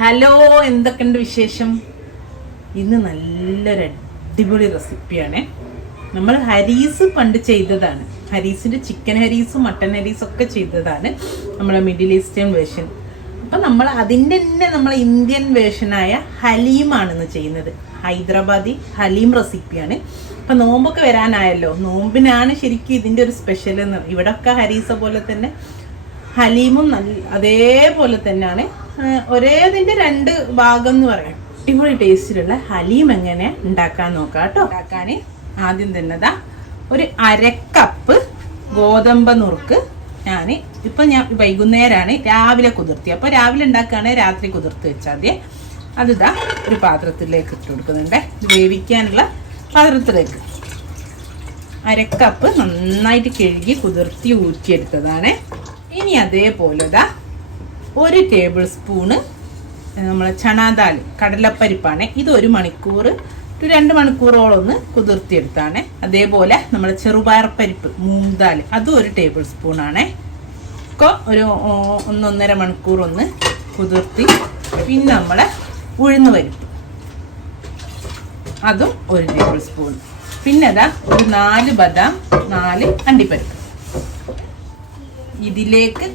Hello, എന്തൊക്കെയുണ്ട് വിശേഷം? ഇന്ന് നല്ലൊരു അടിപൊളി റെസിപ്പിയാണ്. നമ്മൾ ഹരീസ് പണ്ട് ചെയ്തതാണ്. ഹരീസിൻ്റെ ചിക്കൻ ഹരീസും മട്ടൻ ഹരീസും ഒക്കെ ചെയ്തതാണ് നമ്മളെ മിഡിൽ ഈസ്റ്റേൺ വേർഷൻ. അപ്പം നമ്മൾ അതിൻ്റെ തന്നെ നമ്മളെ ഇന്ത്യൻ വേർഷനായ ഹലീമാണെന്ന് ചെയ്യുന്നത്. ഹൈദരാബാദി ഹലീം റെസിപ്പിയാണ്. അപ്പം നോമ്പൊക്കെ വരാനായല്ലോ, നോമ്പിനാണ് ശരിക്കും ഇതിൻ്റെ ഒരു സ്പെഷ്യൽ എന്ന്. ഇവിടെയൊക്കെ ഹരീസ പോലെ തന്നെ ഹലീമും അതേപോലെ തന്നെയാണ്. ഒരേതിൻ്റെ രണ്ട് ഭാഗം എന്ന് പറയാം. അടിപൊളി ടേസ്റ്റിലുള്ള ഹലീം എങ്ങനെ ഉണ്ടാക്കാൻ നോക്കാം കേട്ടോ. ഉണ്ടാക്കാൻ ആദ്യം തന്നെ ഒരു അരക്കപ്പ് ഗോതമ്പ് നുറുക്ക് ഞാൻ വൈകുന്നേരമാണ് രാവിലെ കുതിർത്തി. അപ്പോൾ രാവിലെ ഉണ്ടാക്കുകയാണെങ്കിൽ രാത്രി കുതിർത്ത് വെച്ചാൽ മതി. അതിതാ ഒരു പാത്രത്തിലേക്ക് ഇട്ട് കൊടുക്കുന്നുണ്ട്. വേവിക്കാനുള്ള പാത്രത്തിലേക്ക് അരക്കപ്പ് നന്നായിട്ട് കഴുകി കുതിർത്തി ഊറ്റിയെടുത്തതാണ്. ഇനി അതേപോലെ ഒരു ടേബിൾ സ്പൂണ് നമ്മളെ ചണാദാൽ കടലപ്പരിപ്പാണ്. ഇത് 1 മണിക്കൂർ ടു 2 മണിക്കൂറോളം ഒന്ന് കുതിർത്തിയെടുത്താണ്. അതേപോലെ നമ്മളെ ചെറുപയർപ്പരിപ്പ് മൂങ്ദാൽ അതും 1 ടേബിൾ സ്പൂണാണ്. ഒക്കെ ഒരു 1-1.5 മണിക്കൂർ ഒന്ന് കുതിർത്തി. പിന്നെ നമ്മളെ ഉഴുന്ന് പരിപ്പ് അതും 1 ടേബിൾ സ്പൂൺ. പിന്നെ ഒരു 4 ബദാം 4 അണ്ടിപ്പരിപ്പ്. ഇതിലേക്ക്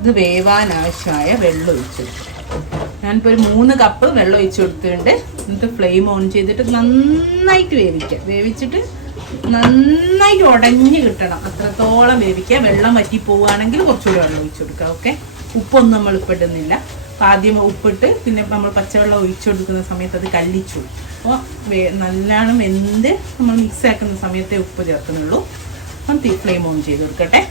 ഇത് വേവാൻ ആവശ്യമായ വെള്ളം ഒഴിച്ചു കൊടുക്കും. ഞാനിപ്പോൾ ഒരു 3 കപ്പ് വെള്ളം ഒഴിച്ചു കൊടുത്തിട്ടുണ്ട്. എന്നിട്ട് ഫ്ലെയിം ഓൺ ചെയ്തിട്ട് നന്നായിട്ട് വേവിക്കുക. വേവിച്ചിട്ട് നന്നായിട്ട് ഉടഞ്ഞ് കിട്ടണം, അത്രത്തോളം വേവിക്കുക. വെള്ളം വറ്റി പോവുകയാണെങ്കിൽ കുറച്ചുകൂടി വെള്ളം ഒഴിച്ചു കൊടുക്കുക. ഓക്കെ, ഉപ്പൊന്നും നമ്മൾ ഇപ്പിടുന്നില്ല. ആദ്യം ഉപ്പിട്ട് പിന്നെ നമ്മൾ പച്ചവെള്ളം ഒഴിച്ചു കൊടുക്കുന്ന സമയത്ത് അത് കല്ലിച്ചു. അപ്പോൾ നല്ലോണം വെന്ത് നമ്മൾ മിക്സ് ആക്കുന്ന സമയത്തേ ഉപ്പ് ചേർക്കുന്നുള്ളൂ. അപ്പം ഫ്ലെയിം ഓൺ ചെയ്ത് കൊടുക്കട്ടെ.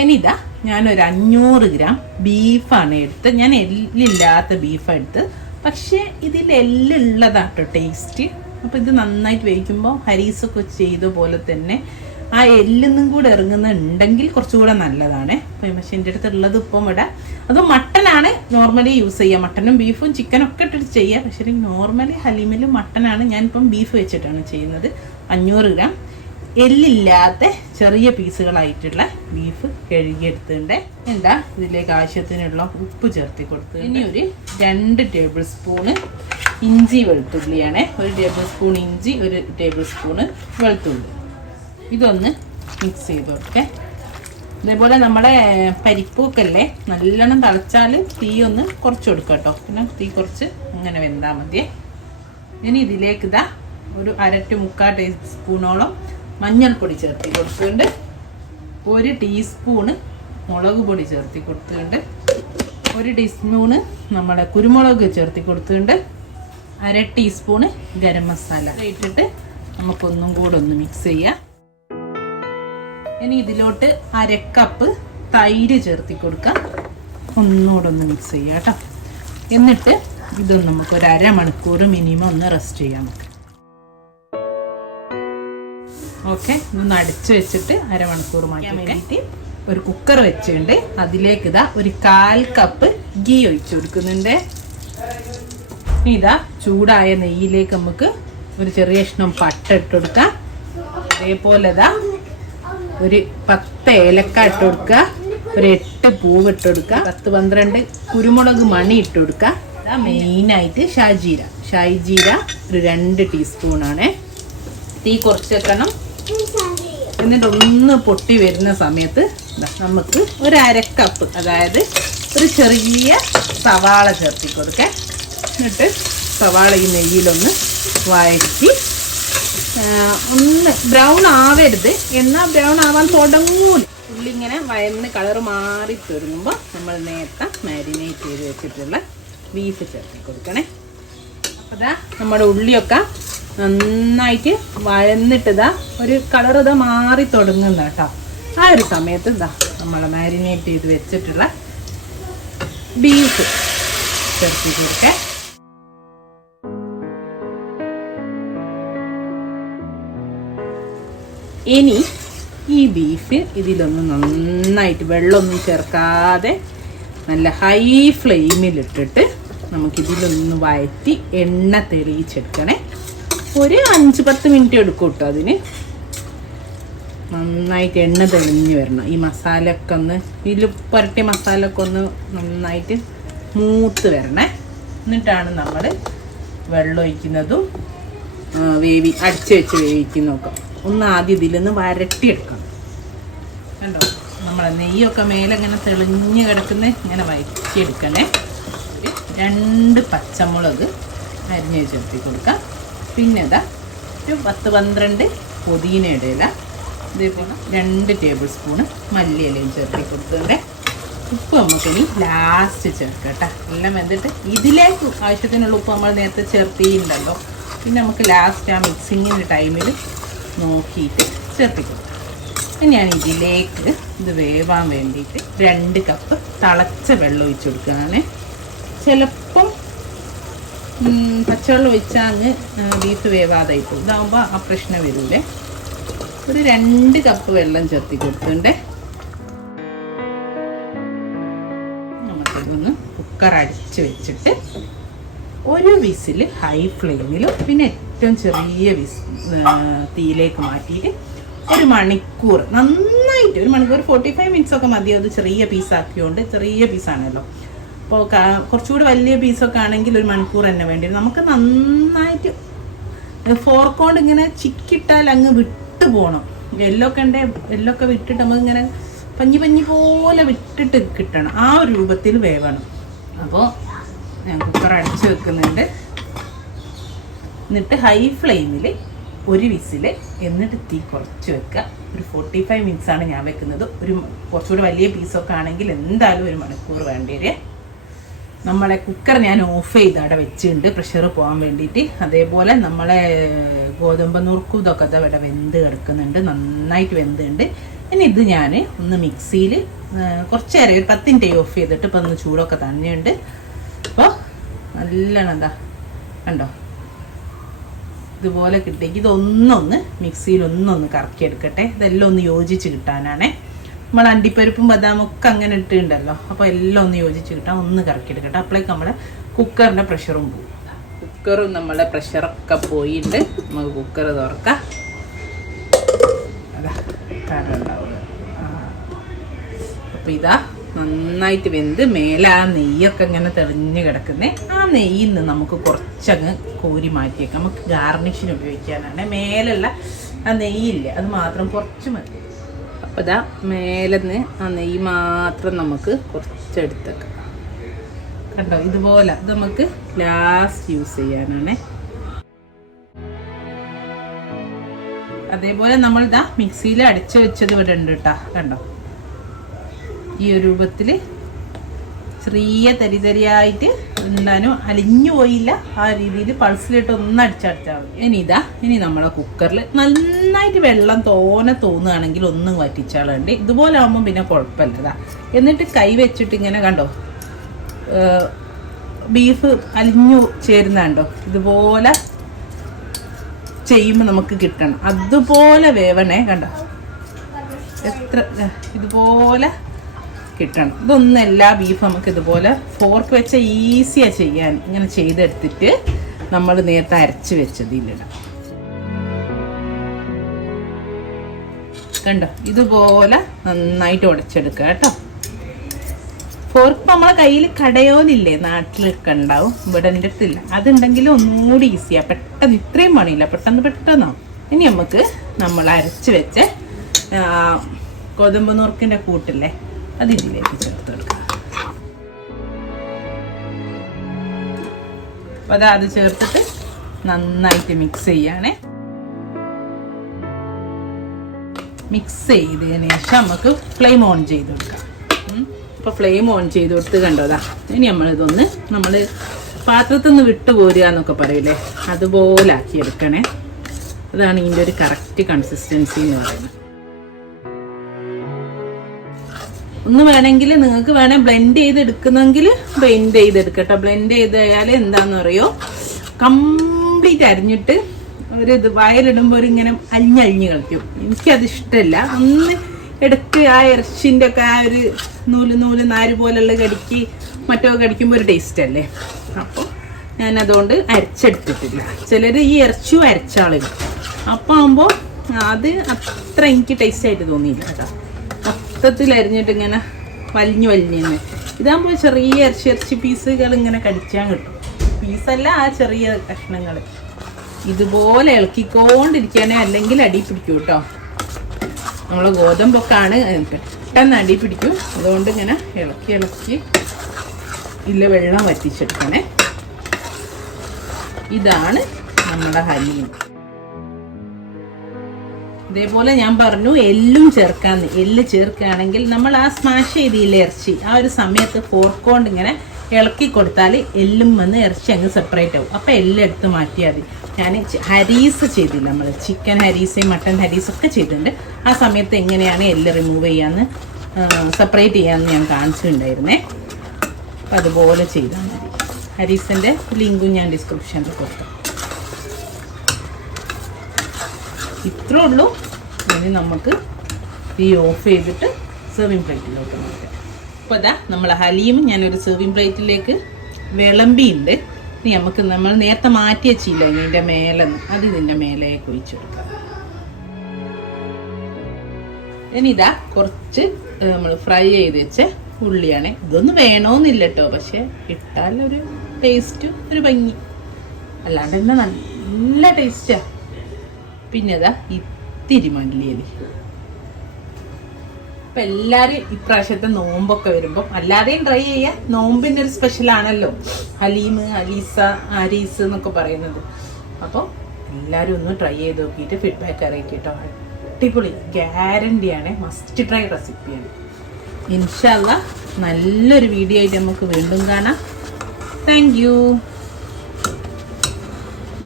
ഇനിതാ ഞാനൊരു 500 ഗ്രാം ബീഫാണ് എടുത്ത്. ഞാൻ എല്ലില്ലാത്ത ബീഫാണ് എടുത്ത്. പക്ഷേ ഇതിൽ എല്ലുള്ളതാട്ടോ ടേസ്റ്റ്. അപ്പോൾ ഇത് നന്നായിട്ട് വേവിക്കുമ്പോൾ ഹരീസൊക്കെ ചെയ്ത പോലെ തന്നെ ആ എല്ലൊന്നും കൂടെ ഇറങ്ങുന്നുണ്ടെങ്കിൽ കുറച്ചുകൂടെ നല്ലതാണ്. പക്ഷെ എൻ്റെ അടുത്തുള്ളത് ഇപ്പം ഇവിടെ അത് മട്ടനാണ് നോർമലി യൂസ് ചെയ്യുക. മട്ടനും ബീഫും ചിക്കനും ഒക്കെ ഇട്ടിട്ട് ചെയ്യുക. പക്ഷേ നോർമലി ഹലീമിലും മട്ടനാണ്. ഞാനിപ്പം ബീഫ് വെച്ചിട്ടാണ് ചെയ്യുന്നത്. 500 ഗ്രാം എല്ലില്ലാത്ത ചെറിയ പീസുകളായിട്ടുള്ള ബീഫ് കഴുകിയെടുത്തിട്ടുണ്ട്. എന്താ ഇതിലേക്ക് ആവശ്യത്തിനുള്ള ഉപ്പ് ചേർത്തി കൊടുത്ത്. ഇനി ഒരു 2 ടേബിൾ സ്പൂണ് ഇഞ്ചി വെളുത്തുള്ളിയാണ്. 1 ടേബിൾ സ്പൂൺ ഇഞ്ചി, 1 ടേബിൾ സ്പൂണ് വെളുത്തുള്ളി. ഇതൊന്ന് മിക്സ് ചെയ്ത് കൊടുക്കേ. അതേപോലെ നമ്മുടെ പരിപ്പൊക്കെ അല്ലേ, നല്ലോണം തിളച്ചാൽ തീ ഒന്ന് കുറച്ച് കൊടുക്കുക കേട്ടോ. പിന്നെ തീ കുറച്ച് ഇങ്ങനെ വെന്താൽ മതിയേ. ഇനി ഇതിലേക്ക് ഒരു 1/2 to 3/4 ടീസ്പൂണോളം മഞ്ഞൾപ്പൊടി ചേർത്തി കൊടുത്തിട്ടുണ്ട്. 1 ടീസ്പൂണ് മുളക് പൊടി ചേർത്തി കൊടുത്തിട്ടുണ്ട്. 1 ടീസ്പൂണ് നമ്മുടെ കുരുമുളക് ചേർത്തി കൊടുത്തിട്ടുണ്ട്. 1/2 ടീസ്പൂണ് ഗരം മസാല ഇട്ടിട്ട് നമുക്കൊന്നും കൂടെ ഒന്ന് മിക്സ് ചെയ്യാം. ഇനി ഇതിലോട്ട് 1/2 കപ്പ് തൈര് ചേർത്തി കൊടുക്കാം. ഒന്നുകൂടെ ഒന്ന് മിക്സ് ചെയ്യാം കേട്ടോ. എന്നിട്ട് ഇതൊന്ന് നമുക്കൊരു 1/2 മണിക്കൂർ മിനിമം ഒന്ന് റെസ്റ്റ് ചെയ്യാം. ഓക്കെ, ഒന്ന് അടിച്ചു വെച്ചിട്ട് 1/2 മണിക്കൂർ മാറ്റാൻ വേണ്ടിയിട്ട് ഒരു കുക്കർ വെച്ചിട്ടുണ്ട്. അതിലേക്ക് ഒരു 1/4 കപ്പ് ഗീ ഒഴിച്ചു കൊടുക്കുന്നുണ്ട്. ചൂടായ നെയ്യിലേക്ക് നമുക്ക് ഒരു ചെറിയ കഷ്ണം പട്ട ഇട്ട് കൊടുക്കാം. അതേപോലെ ഒരു 10 ഏലക്ക ഇട്ട് കൊടുക്കുക. ഒരു 8 പൂവ് ഇട്ട് കൊടുക്കുക. 10-12 കുരുമുളക് മണി ഇട്ട് കൊടുക്കുക. മെയിനായിട്ട് ഷാജീര ഒരു 2 ടീസ്പൂണാണ്. തീ കുറച്ച് വെക്കണം. എന്നിട്ട് ഒന്ന് പൊട്ടി വരുന്ന സമയത്ത് നമുക്ക് ഒരു 1/2 കപ്പ്, അതായത് ഒരു ചെറിയ സവാള ചേർത്തി കൊടുക്കാം. എന്നിട്ട് സവാള ഈ നെയ്യിലൊന്ന് വഴറ്റി ഒന്ന് ബ്രൗൺ ആവരുത്, എന്നാൽ ബ്രൗൺ ആവാൻ തുടങ്ങൂല. ഉള്ളി ഇങ്ങനെ വയറിന് കളർ മാറി തുടങ്ങുമ്പോൾ നമ്മൾ നേരത്തെ മാരിനേറ്റ് ചെയ്ത് വെച്ചിട്ടുള്ള ബീഫ് ചേർത്തി കൊടുക്കണേ. അപ്പോൾ നമ്മുടെ ഉള്ളിയൊക്കെ നന്നായിട്ട് വഴന്നിട്ട് ഒരു കളർ മാറി തുടങ്ങുന്ന കേട്ടോ. ആ ഒരു സമയത്ത് നമ്മൾ മാരിനേറ്റ് ചെയ്ത് വെച്ചിട്ടുള്ള ബീഫ് ചേർത്തി കൊടുക്കേ. ഇനി ഈ ബീഫ് ഇതിലൊന്ന് നന്നായിട്ട് വെള്ളമൊന്നും ചേർക്കാതെ നല്ല ഹൈ ഫ്ലെയിമിലിട്ടിട്ട് നമുക്കിതിലൊന്ന് വഴറ്റി എണ്ണ തെളിയിച്ചെടുക്കണേ. ഒരു 5-10 മിനിറ്റ് എടുക്കും കേട്ടോ. അതിന് നന്നായിട്ട് എണ്ണ തെളിഞ്ഞ് വരണം. ഈ മസാലയൊക്കെ ഒന്ന് ഇതിൽ പുരട്ടിയ മസാലയൊക്കെ ഒന്ന് നന്നായിട്ട് മൂത്ത് വരണേ. എന്നിട്ടാണ് നമ്മൾ വെള്ളം ഒഴിക്കുന്നതും അടിച്ചു വെച്ച് വേവിക്കുന്നതൊക്കെ. ഒന്ന് ആദ്യം ഇതിലൊന്ന് വരട്ടിയെടുക്കണം. കണ്ടോ, നമ്മളെ നെയ്യൊക്കെ മേലെ ഇങ്ങനെ തെളിഞ്ഞ് കിടക്കുന്ന ഇങ്ങനെ വരട്ടിയെടുക്കണേ. 2 പച്ചമുളക് അരിഞ്ഞ് ചേർത്തി കൊടുക്കാം. പിന്നെ ഇതാ ഒരു 10-12 പുതിനയുടെ ഇല, ഇതേപോലെ 2 ടേബിൾ സ്പൂണ് മല്ലിയിലയും ചേർത്തി കൊടുത്തിട്ടുണ്ട്. ഉപ്പ് നമുക്കിനി ലാസ്റ്റ് ചേർക്കാം കേട്ടോ. എല്ലാം വെന്തിട്ട് ഇതിലേക്ക് ആവശ്യത്തിനുള്ള ഉപ്പ് നമ്മൾ നേരത്തെ ചേർത്തിയിട്ടുണ്ടല്ലോ. പിന്നെ നമുക്ക് ലാസ്റ്റ് ആ മിക്സിങ്ങിൻ്റെ ടൈമിൽ നോക്കിയിട്ട് ചേർത്തി കൊടുക്കാം. ഞാൻ ഇതിലേക്ക് ഇത് വേവാൻ വേണ്ടിയിട്ട് 2 കപ്പ് തിളച്ച വെള്ളം ഒഴിച്ച് കൊടുക്കുകയാണ്. ചിലപ്പം പച്ചവെള്ളം ഒഴിച്ചാൽ അങ്ങ് ബീഫ് വേവാതായി പോകും. ഇതാകുമ്പോൾ ആ പ്രശ്നം വരൂലേ. ഒരു 2 കപ്പ് വെള്ളം ചേർത്തി കൊടുത്തിട്ടുണ്ട്. നമുക്കിതൊന്ന് കുക്കർ അടിച്ച് വെച്ചിട്ട് ഒരു വിസിൽ ഹൈ ഫ്ലെയിമിലും പിന്നെ ഏറ്റവും ചെറിയ തീയിലേക്ക് മാറ്റിയിട്ട് 1 മണിക്കൂർ നന്നായിട്ട്, 1 മണിക്കൂർ 45 മിനിറ്റ്സ് ഒക്കെ മതി. അത് ചെറിയ പീസാക്കിയോണ്ട്, ചെറിയ പീസാണല്ലോ. അപ്പോൾ കുറച്ചുകൂടി വലിയ പീസൊക്കെ ആണെങ്കിൽ 1 മണിക്കൂർ തന്നെ വേണ്ടി വരും. നമുക്ക് നന്നായിട്ട് ഫോർക്കോണ്ട് ഇങ്ങനെ ചിക്കിട്ടാൽ അങ്ങ് വിട്ടു പോകണം. എല്ലൊക്കെ വിട്ടിട്ട് നമുക്ക് ഇങ്ങനെ പഞ്ഞി പോലെ വിട്ടിട്ട് കിട്ടണം. ആ ഒരു രൂപത്തിൽ വേവണം. അപ്പോൾ ഞാൻ കുക്കർ അടിച്ച് വെക്കുന്നുണ്ട്. എന്നിട്ട് ഹൈ ഫ്ലെയിമിൽ 1 വിസിൽ, എന്നിട്ട് തീ കുറച്ച് വെക്കുക. ഒരു 45 മിനിറ്റ്സ് ആണ് ഞാൻ വെക്കുന്നത്. കുറച്ചുകൂടി വലിയ പീസൊക്കെ ആണെങ്കിൽ എന്തായാലും 1 മണിക്കൂർ വേണ്ടി വരും. നമ്മളെ കുക്കർ ഞാൻ ഓഫ് ചെയ്ത് അവിടെ വെച്ചിട്ടുണ്ട് പ്രഷർ പോകാൻ വേണ്ടിയിട്ട്. അതേപോലെ നമ്മളെ ഗോതമ്പ് നുറുക്കും ഇതൊക്കെ ഇവിടെ വെന്ത് കിടക്കുന്നുണ്ട്, നന്നായിട്ട് വെന്തുണ്ട്. ഇനി ഇത് ഞാൻ ഒന്ന് മിക്സിയിൽ കുറച്ച് നേരം ഒരു 10 മിനിറ്റ് ഓഫ് ചെയ്തിട്ട് ഇപ്പം ഒന്ന് ചൂടൊക്കെ തന്നെയുണ്ട്. അപ്പോൾ നല്ലോണം എന്താ കണ്ടോ ഇതുപോലെ കിട്ടിയെങ്കിൽ ഇതൊന്നൊന്ന് മിക്സിയിൽ ഒന്നൊന്ന് കറക്കിയെടുക്കട്ടെ. ഇതെല്ലാം ഒന്ന് യോജിച്ച് കിട്ടാനാണേ. നമ്മൾ അണ്ടിപ്പരിപ്പും ബദാമൊക്കെ അങ്ങനെ ഇട്ടുണ്ടല്ലോ. അപ്പോൾ എല്ലാം ഒന്ന് യോജിച്ച് കിട്ടാൻ ഒന്ന് കറക്കിയെടുക്കട്ടെ. അപ്പോഴേക്ക് നമ്മളെ കുക്കറിൻ്റെ പ്രഷറും പോകും. കുക്കറും നമ്മളെ പ്രഷറൊക്കെ പോയിട്ട് നമുക്ക് കുക്കർ തുറക്കാം. അതാ കറുണ്ടാവുക. അപ്പോൾ ഇതാ നന്നായിട്ട് വെന്ത് മേലെ ആ നെയ്യൊക്കെ ഇങ്ങനെ തെളിഞ്ഞ് കിടക്കുന്നേ. ആ നെയ്യിൽ നിന്ന് നമുക്ക് കുറച്ചങ്ങ് കോരി മാറ്റിയേക്കാം. നമുക്ക് ഗാർണിഷിന് ഉപയോഗിക്കാനാണ്. മേലുള്ള ആ നെയ്യില്ലേ, അത് മാത്രം കുറച്ച് മതി. അപ്പോൾ ഇതാ മേലെന്ന് ആ നെയ്യ് മാത്രം നമുക്ക് കുറച്ചെടുത്തേക്കാം. കണ്ടോ, ഇതുപോലെ ഇത് നമുക്ക് ലാസ്റ്റ് യൂസ് ചെയ്യാനാണ്. അതേപോലെ നമ്മൾ ഇതാ മിക്സിയിൽ അടിച്ചു വെച്ചത് ഇവിടെ ഉണ്ട് കേട്ടോ. കണ്ടോ, ഈ ഒരു രൂപത്തിൽ ചെറിയ തരിതരിയായിട്ട് ഉണ്ടാനും അലിഞ്ഞു പോയില്ല. ആ രീതിയിൽ പൾസിലിട്ട് ഒന്ന് അടിച്ചടിച്ചാൽ മതി. ഇനി നമ്മളെ കുക്കറിൽ നന്നായിട്ട് വെള്ളം തോന്നുകയാണെങ്കിൽ ഒന്ന് വറ്റിച്ചാളുണ്ട്. ഇതുപോലെ ആകുമ്പോൾ പിന്നെ കുഴപ്പമില്ലതാ. എന്നിട്ട് കൈ വെച്ചിട്ട് ഇങ്ങനെ കണ്ടോ ബീഫ് അലിഞ്ഞു ചേരുന്നുണ്ടോ, ഇതുപോലെ ചെയ്യുമ്പോൾ നമുക്ക് കിട്ടണം. അതുപോലെ വേവണേ. കണ്ടോ എത്ര ഇതുപോലെ കിട്ടണം. ഇതൊന്നും എല്ലാ ബീഫ് നമുക്ക് ഇതുപോലെ ഫോർക്ക് വെച്ച ഈസിയാണ് ചെയ്യാൻ. ഇങ്ങനെ ചെയ്തെടുത്തിട്ട് നമ്മൾ നേരത്തെ അരച്ച് വെച്ചതിലിടാം. കണ്ടോ ഇതുപോലെ നന്നായിട്ട് ഉടച്ചെടുക്കുക കേട്ടോ. ഫോർക്ക് നമ്മളെ കയ്യിൽ കടയോലില്ലേ, നാട്ടിലൊക്കെ ഉണ്ടാവും, ഇവിടെ എൻ്റെ അടുത്തില്ല. അതുണ്ടെങ്കിൽ ഒന്നുകൂടി ഈസിയാണ്. പെട്ടെന്ന് ഇത്രയും പണിയില്ല, പെട്ടെന്നാവും. ഇനി നമുക്ക് നമ്മൾ അരച്ച് വെച്ച് ഗോതമ്പ് നുറുക്കിൻ്റെ കൂട്ടില്ലേ, അത് ഇതിലേക്ക് ചേർത്ത് കൊടുക്കുക. അപ്പോൾ അത് ചേർത്തിട്ട് നന്നായിട്ട് മിക്സ് ചെയ്യണേ. മിക്സ് ചെയ്തതിന് ശേഷം നമുക്ക് ഫ്ലെയിം ഓൺ ചെയ്ത് കൊടുക്കാം. അപ്പോൾ ഫ്ലെയിം ഓൺ ചെയ്ത് കൊടുത്ത് കണ്ടോതാ. ഇനി നമ്മൾ പാത്രത്തിൽ നിന്ന് വിട്ടു പോരുക എന്നൊക്കെ പറയില്ലേ, അതുപോലെ ആക്കിയെടുക്കണേ. അതാണ് ഇതിൻ്റെ ഒരു കറക്റ്റ് കൺസിസ്റ്റൻസി എന്ന് പറയുന്നത്. ഒന്ന് വേണമെങ്കിൽ നിങ്ങൾക്ക് ബ്ലെൻഡ് ചെയ്തെടുക്കുന്നെങ്കിൽ ബ്ലെൻഡ് ചെയ്തെടുക്കട്ടോ. ബ്ലെൻഡ് ചെയ്താൽ എന്താണെന്ന് പറയുമോ, കംപ്ലീറ്റ് അരിഞ്ഞിട്ട് ഇത് വയലിടുമ്പോൾ ഇങ്ങനെ അലിഞ്ഞ് കളിക്കും. എനിക്കത് ഇഷ്ടമല്ല. ഒന്ന് എടുത്ത് ആ ഇറച്ചിൻ്റെ ഒക്കെ ആ ഒരു നൂല് നാര് പോലുള്ള കടിക്ക് മറ്റൊക്കെ കടിക്കുമ്പോൾ ഒരു ടേസ്റ്റ് അല്ലേ. അപ്പോൾ ഞാനതുകൊണ്ട് അരച്ചെടുത്തിട്ടില്ല. ചിലർ ഈ ഇറച്ചിയും അരച്ചാളിടും. അപ്പോൾ ആകുമ്പോൾ അത് അത്ര എനിക്ക് ടേസ്റ്റ് ആയിട്ട് തോന്നിയില്ല കേട്ടോ. മൊത്തത്തിൽ അരിഞ്ഞിട്ട് ഇങ്ങനെ വലിഞ്ഞ് തന്നെ. ഇതാകുമ്പോൾ ചെറിയ ഇറച്ചി പീസുകൾ ഇങ്ങനെ കടിച്ചാൽ കിട്ടും. പീസല്ല, ആ ചെറിയ കഷ്ണങ്ങൾ. ഇതുപോലെ ഇളക്കിക്കൊണ്ടിരിക്കാനേ, അല്ലെങ്കിൽ അടി പിടിക്കും കേട്ടോ. നമ്മൾ ഗോതമ്പൊക്കെയാണ് പെട്ടെന്ന് അടി പിടിക്കും. അതുകൊണ്ട് ഇങ്ങനെ ഇളക്കി ഇല്ല വെള്ളം വറ്റിച്ചെടുക്കണേ. ഇതാണ് നമ്മുടെ ഹലീം. ഇതേപോലെ ഞാൻ പറഞ്ഞു എല്ലും ചേർക്കാന്ന്. എല്ല് ചേർക്കുകയാണെങ്കിൽ നമ്മൾ ആ സ്മാഷ് ചെയ്തില്ലേ ഇറച്ചി, ആ ഒരു സമയത്ത് ഫോർക്കൊണ്ട് ഇങ്ങനെ ഇളക്കി കൊടുത്താൽ എല്ലും വന്ന് ഇറച്ചി അങ്ങ് സെപ്പറേറ്റ് ആവും. അപ്പം എല്ലാം എടുത്ത് മാറ്റിയാൽ മതി. ഞാൻ ഹരീസ് ചെയ്തില്ല, നമ്മൾ ചിക്കൻ ഹരീസ് മട്ടൻ ഹരീസ് ഒക്കെ ചെയ്തിട്ടുണ്ട്. ആ സമയത്ത് എങ്ങനെയാണ് എല്ല് റിമൂവ് ചെയ്യാന്ന് സെപ്പറേറ്റ് ചെയ്യാമെന്ന് ഞാൻ കാണിച്ചിട്ടുണ്ടായിരുന്നേ. അപ്പം അതുപോലെ ചെയ്താൽ മതി. ഹരീസിൻ്റെ ലിങ്കും ഞാൻ ഡിസ്ക്രിപ്ഷനിൽ കൊടുക്കാം. ഇത്രേ ഉള്ളൂ. ഇനി നമുക്ക് തീ ഓഫ് ചെയ്തിട്ട് സെർവിങ് പ്ലേറ്റിലോട്ട് മാറ്റാം. അപ്പോൾ അതാ നമ്മൾ ഹലീം ഞാനൊരു സെർവിങ് പ്ലേറ്റിലേക്ക് വിളമ്പിയുണ്ട്. ഇനി നമുക്ക് നമ്മൾ നേരത്തെ മാറ്റി വെച്ചില്ല ഇതിൻ്റെ മേലെ, അത് ഇതിൻ്റെ മേലേക്ക് ഒഴിച്ചു കൊടുക്കാം. ഇനി ഇതാ കുറച്ച് നമ്മൾ ഫ്രൈ ചെയ്ത് വെച്ച ഉള്ളിയാണ്. ഇതൊന്നും വേണമെന്നില്ല കേട്ടോ, പക്ഷെ ഇട്ടാൽ ഒരു ടേസ്റ്റ്, ഒരു ഭംഗി, അല്ലാണ്ട് തന്നെ നല്ല ടേസ്റ്റാ. പിന്നെ അതാ ഇത്തിരി മല്ലിയില. അപ്പം എല്ലാവരും ഇപ്രാവശ്യത്തെ നോമ്പൊക്കെ വരുമ്പം അല്ലാതെയും ട്രൈ ചെയ്യാം. നോമ്പിൻ്റെ ഒരു സ്പെഷ്യലാണല്ലോ ഹലീം, ഹരീസ് എന്നൊക്കെ പറയുന്നത്. അപ്പോൾ എല്ലാവരും ഒന്ന് ട്രൈ ചെയ്ത് നോക്കിയിട്ട് ഫീഡ്ബാക്ക് അറിയിക്കട്ടോ. അടിപൊളി, ഗ്യാരണ്ടിയാണ്, മസ്റ്റ് ട്രൈ റെസിപ്പിയാണ്. ഇൻഷാ അല്ലാഹ് നല്ലൊരു വീഡിയോ ആയിട്ട് നമുക്ക് വീണ്ടും കാണാം. Thank you.